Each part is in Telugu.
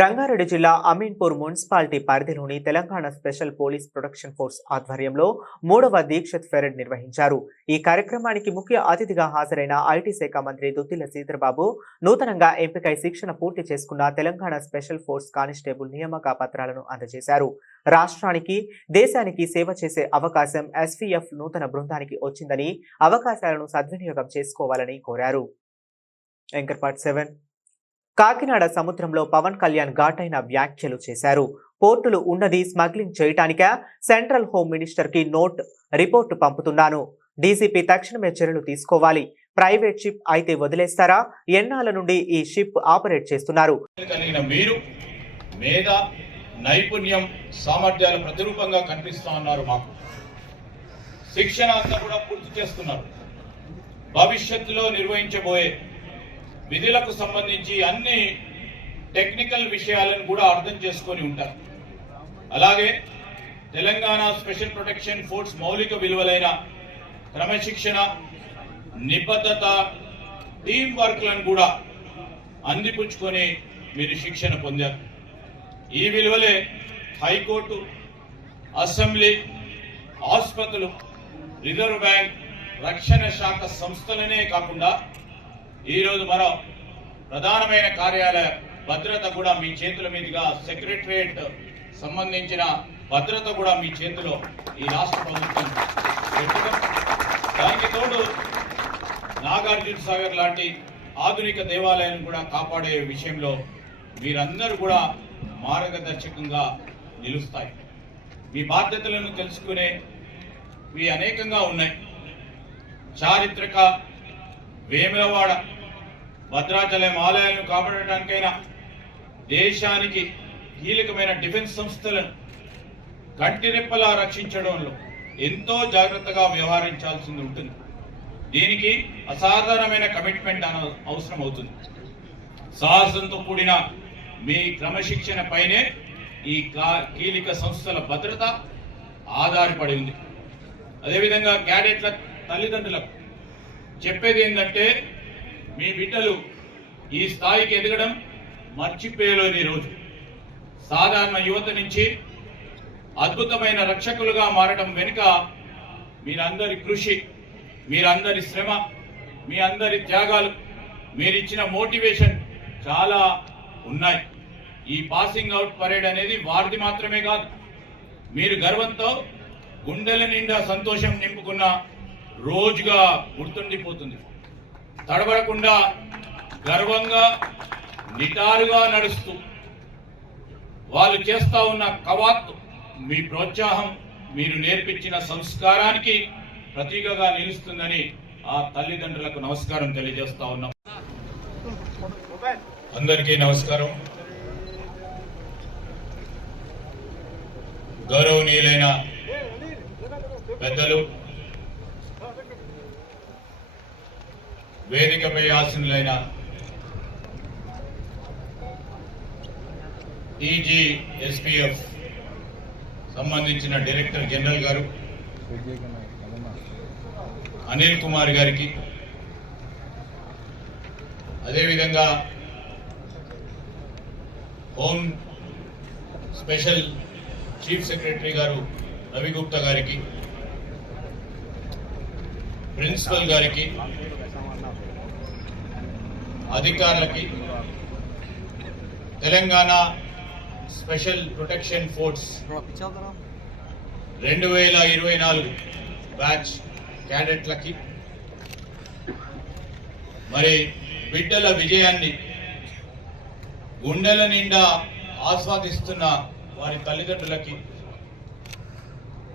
రంగారెడ్డి జిల్లా అమీన్పూర్ మున్సిపాలిటీ పరిధిలోని Telangana special police protection force ఆధ్వర్యంలో 3వ దీక్షత్ పెరేడ్ నిర్వహించారు. ఈ కార్యక్రమానికి ముఖ్య అతిథిగా హాజరైన ఐటీ శాఖ మంత్రి దుద్దిల శ్రీధర్బాబు నూతనంగా ఎంపికై శిక్షణ పూర్తి చేసుకున్న తెలంగాణ స్పెషల్ ఫోర్స్ కానిస్టేబుల్ నియామక పత్రాలను అందజేశారు. రాష్ట్రానికి, దేశానికి సేవ చేసే అవకాశం ఎస్పీఎఫ్ నూతన బృందానికి వచ్చిందని, అవకాశాలను సద్వినియోగం చేసుకోవాలని కోరారు. కాకినాడ సముద్రంలో పవన్ కళ్యాణ్ ఘాటైన వ్యాఖ్యలు చేశారు. పోర్టులు ఉన్నది స్మగ్లింగ్ చేయటానికా? సెంట్రల్ హోమ్ మినిస్టర్ కి నోట్ రిపోర్టు పంపుతున్నాను. డీసీపీ తక్షణమే చర్యలు తీసుకోవాలి. ప్రైవేట్ షిప్ అయితే వదిలేస్తారా? ఎన్నాళ్ళ నుండి ఈ షిప్ ఆపరేట్ చేస్తున్నారు. మీరు మేధ, నైపుణ్యం, సామర్థ్యాల ప్రతిరూపంగా కనిపిస్తా ఉన్నారు. మాకు శిక్షణ అంతా కూడా పూర్తి చేస్తున్నారు. భవిష్యత్తులో నిర్వహించబోయే విధులకు సంబంధించి అన్ని టెక్నికల్ విషయాలను కూడా అర్థం చేసుకొని ఉంటారు. అలాగే తెలంగాణ స్పెషల్ ప్రొటెక్షన్ ఫోర్స్ మౌలిక విలువలైన క్రమశిక్షణ, నిబద్ధత, టీం వర్క్లను కూడా అందిపుచ్చుకొని మీరు శిక్షణ పొందారు. ఈ విలువలే హైకోర్టు, అసెంబ్లీ, ఆసుపత్రులు, రిజర్వ్ బ్యాంక్, రక్షణ శాఖ సంస్థలనే కాకుండా ఈరోజు మరో ప్రధానమైన కార్యాలయ భద్రత కూడా మీ చేతుల మీదుగా, సెక్రటరియట్ సంబంధించిన భద్రత కూడా మీ చేతిలో ఈ రాష్ట్ర ప్రభుత్వం పెట్టడం. దానికి తోడు నాగార్జున సాగర్ లాంటి ఆధునిక దేవాలయాలను కూడా కాపాడే విషయంలో మీరందరూ కూడా మార్గదర్శకంగా నిలుస్తాయి. మీ బాధ్యతలను తెలుసుకునే ఇవి అనేకంగా ఉన్నాయి. చారిత్రక వేములవాడ, భద్రాచలం ఆలయాలను కాపాడటానికైనా, దేశానికి కీలకమైన డిఫెన్స్ సంస్థలను కంటిరెప్పలా రక్షించడంలో ఎంతో జాగ్రత్తగా వ్యవహరించాల్సి ఉంటుంది. దీనికి అసాధారణమైన కమిట్మెంట్ అవసరం అవుతుంది. సాహసంతో కూడిన మీ క్రమశిక్షణ పైనే ఈ కీలక సంస్థల భద్రత ఆధారపడి ఉంది. అదేవిధంగా క్యాడెట్ల తల్లిదండ్రులకు చెప్పేది ఏంటంటే, మీ బిడ్డలు ఈ స్థాయికి ఎదగడం మర్చిపోయేలేని రోజు. సాధారణ యువత నుంచి అద్భుతమైన రక్షకులుగా మారడం వెనుక మీరందరి కృషి, మీరందరి శ్రమ, మీ అందరి త్యాగాలు, మీరిచ్చిన మోటివేషన్ చాలా ఉన్నాయి. ఈ పాసింగ్ అవుట్ పరేడ్ అనేది వారిది మాత్రమే కాదు, మీరు గర్వంతో గుండెల నిండా సంతోషం నింపుకున్న రోజుగా గుర్తుండిపోతుంది. తడబడకుండా గర్వంగా, నిటారుగా నడుస్తూ వాళ్ళు చేస్తా ఉన్న కవాతు, మీ ప్రోత్సాహం, మీరు నేర్పించిన సంస్కారానికి ప్రతీకగా నిలుస్తుందని ఆ తల్లిదండ్రులకు నమస్కారం తెలియజేస్తా ఉన్నాం. అందరికీ నమస్కారం. గౌరవనీయులైన పెద్దలు, వేదికపై ఆసీనులైన టీజీ ఎస్పీఎఫ్ సంబంధించిన డైరెక్టర్ జనరల్ గారు అనిల్ కుమార్ గారికి, అదేవిధంగా హోమ్ స్పెషల్ చీఫ్ సెక్రటరీ గారు రవి గుప్తా గారికి, ప్రిన్సిపల్ గారికి, అధికారులకి, Telangana special protection force 2024 batch క్యాడెట్లకి, మరి బిడ్డల విజయాన్ని గుండెల నిండా ఆస్వాదిస్తున్న వారి తల్లిదండ్రులకి,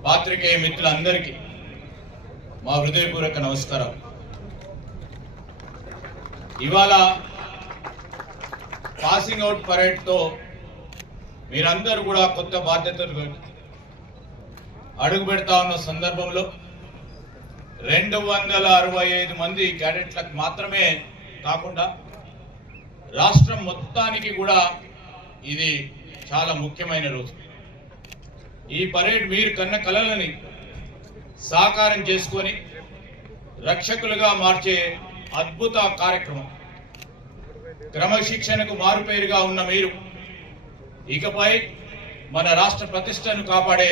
పాత్రికేయ మిత్రులందరికీ మా హృదయపూర్వక నమస్కారం. ఇవాళ పాసింగ్ అవుట్ పరేడ్ తో మీరందరూ కూడా కొత్త బాధ్యతలు అడుగు పెడతా ఉన్న సందర్భంలో 265 మంది క్యాడెట్లకు మాత్రమే కాకుండా రాష్ట్రం మొత్తానికి కూడా ఇది చాలా ముఖ్యమైన రోజు. ఈ పరేడ్ మీరు కన్న కలలని సాకారం చేసుకొని రక్షకులుగా మార్చే అద్భుత కార్యక్రమం. క్రమశిక్షణకు మారుపేరుగా ఉన్న మీరు ఇకపై మన రాష్ట్ర ప్రతిష్టను కాపాడే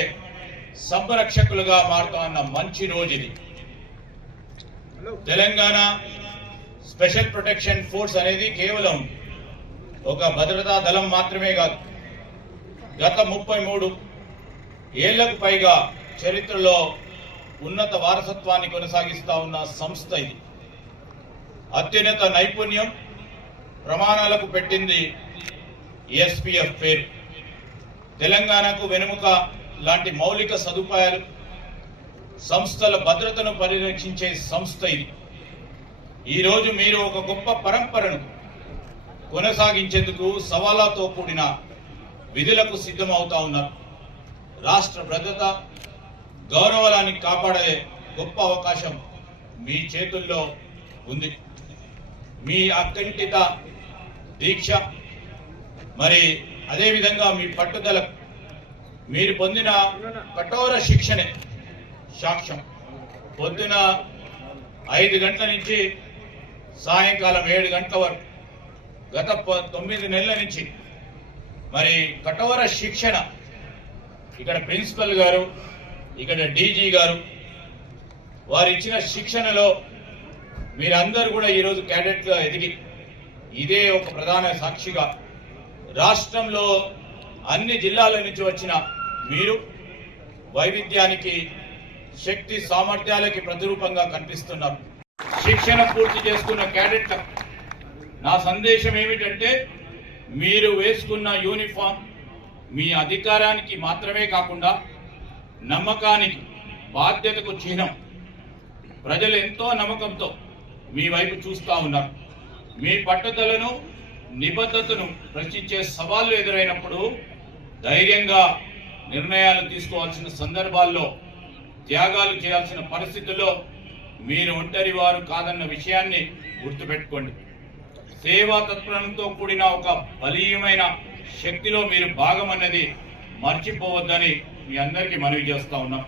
సంరక్షకులుగా మారుతున్న మంచి రోజు ఇది. తెలంగాణ స్పెషల్ ప్రొటెక్షన్ ఫోర్స్ అనేది కేవలం ఒక భద్రతా దళం మాత్రమే కాదు. గత 33 ఏళ్లకు పైగా చరిత్రలో ఉన్నత వారసత్వాన్ని కొనసాగిస్తా ఉన్న సంస్థ ఇది. అత్యున్నత నైపుణ్యం ప్రమాణాలకు పెట్టింది ఎస్పీఎఫ్ పేరు. తెలంగాణకు వెనుముక లాంటి మౌలిక సదుపాయాలు, సంస్థల భద్రతను పరిరక్షించే సంస్థ ఇది. ఈరోజు మీరు ఒక గొప్ప పరంపరను కొనసాగించేందుకు సవాళ్లతో కూడిన విధులకు సిద్ధమవుతా ఉన్నారు. రాష్ట్ర భద్రత, గౌరవాన్ని కాపాడే గొప్ప అవకాశం మీ చేతుల్లో ఉంది. మీ అకంఠిత దీక్ష, మరి అదేవిధంగా మీ పట్టుదల, మీరు పొందిన కఠోర శిక్షణే సాక్ష్యం. పొద్దున 5 గంటల నుంచి సాయంకాలం 7 గంటల వరకు గత 9 నెలల నుంచి మరి కఠోర శిక్షణ. ఇక్కడ ప్రిన్సిపల్ గారు, ఇక్కడ డీజీ గారు వారు ఇచ్చిన శిక్షణలో మీరందరూ కూడా ఈరోజు క్యాడెట్గా ఎదిగి, ఇదే ఒక ప్రధాన సాక్షిగా రాష్ట్రంలో అన్ని జిల్లాల నుంచి వచ్చిన మీరు వైవిధ్యానికి, శక్తి సామర్థ్యాలకి ప్రతిరూపంగా కనిపిస్తున్నారు. శిక్షణ పూర్తి చేసుకున్న క్యాడెట్ నా సందేశం ఏమిటంటే, మీరు వేసుకున్న యూనిఫామ్ మీ అధికారానికి మాత్రమే కాకుండా నమ్మకానికి, బాధ్యతకు చిహ్నం. ప్రజలు ఎంతో నమ్మకంతో మీ వైపు చూస్తూ ఉన్నారు. మీ పట్టుదలను, నిబద్ధతను ప్రశ్నించే సవాళ్లు ఎదురైనప్పుడు ధైర్యంగా నిర్ణయాలు తీసుకోవాల్సిన సందర్భాల్లో, త్యాగాలు చేయాల్సిన పరిస్థితుల్లో మీరు ఒంటరి వారు కాదన్న విషయాన్ని గుర్తుపెట్టుకోండి. సేవా తత్పరంతో కూడిన ఒక బలీయమైన శక్తిలో మీరు భాగమన్నది మర్చిపోవద్దని మీ అందరికీ మనవి చేస్తా ఉన్నాం.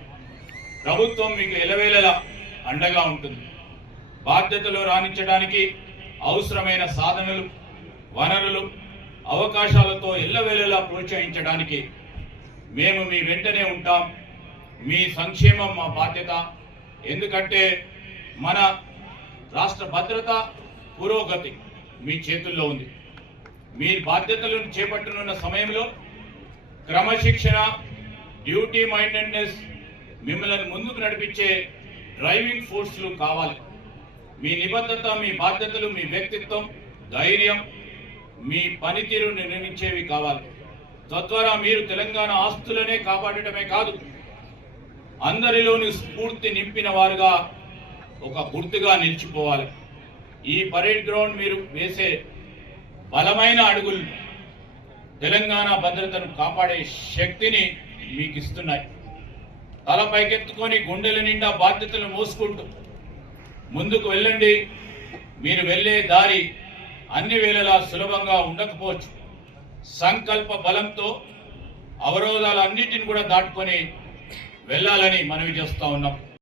ప్రభుత్వం మీకు ఎలవేళలా అండగా ఉంటుంది. బాధ్యతలు రాణించడానికి అవసరమైన సాధనలు, వనరులు, అవకాశాలతో ఎల్లవేళలా ప్రోత్సహించడానికి మేము మీ వెంటనే ఉంటాం. మీ సంక్షేమం మా బాధ్యత. ఎందుకంటే మన రాష్ట్ర భద్రత, పురోగతి మీ చేతుల్లో ఉంది. మీ బాధ్యతలను చేపట్టనున్న సమయంలో క్రమశిక్షణ, డ్యూటీ మైండెడ్నెస్ మిమ్మల్ని ముందుకు నడిపించే డ్రైవింగ్ ఫోర్స్లు కావాలి. మీ నిబద్ధత, మీ బాధ్యతలు, మీ వ్యక్తిత్వం, ధైర్యం, మీ పనితీరు నిర్ణయించేవి కావాలి. తద్వారా మీరు తెలంగాణ ఆస్తులనే కాపాడటమే కాదు, అందరిలోని స్ఫూర్తి నింపిన వారుగా ఒక గుర్తుగా నిలిచిపోవాలి. ఈ పరేడ్ గ్రౌండ్ మీరు వేసే బలమైన అడుగులు తెలంగాణ భద్రతను కాపాడే శక్తిని మీకు ఇస్తున్నాయి. తల పైకెత్తుకొని గుండెల నిండా బాధ్యతలు మోసుకుంటూ ముందుకు వెళ్ళండి. మీరు వెళ్ళే దారి అన్ని వేళలా సులభంగా ఉండకపోవచ్చు. సంకల్ప బలంతో అవరోధాలన్నిటిని కూడా దాటుకొని వెళ్ళాలని మనవి చేస్తా ఉన్నాం.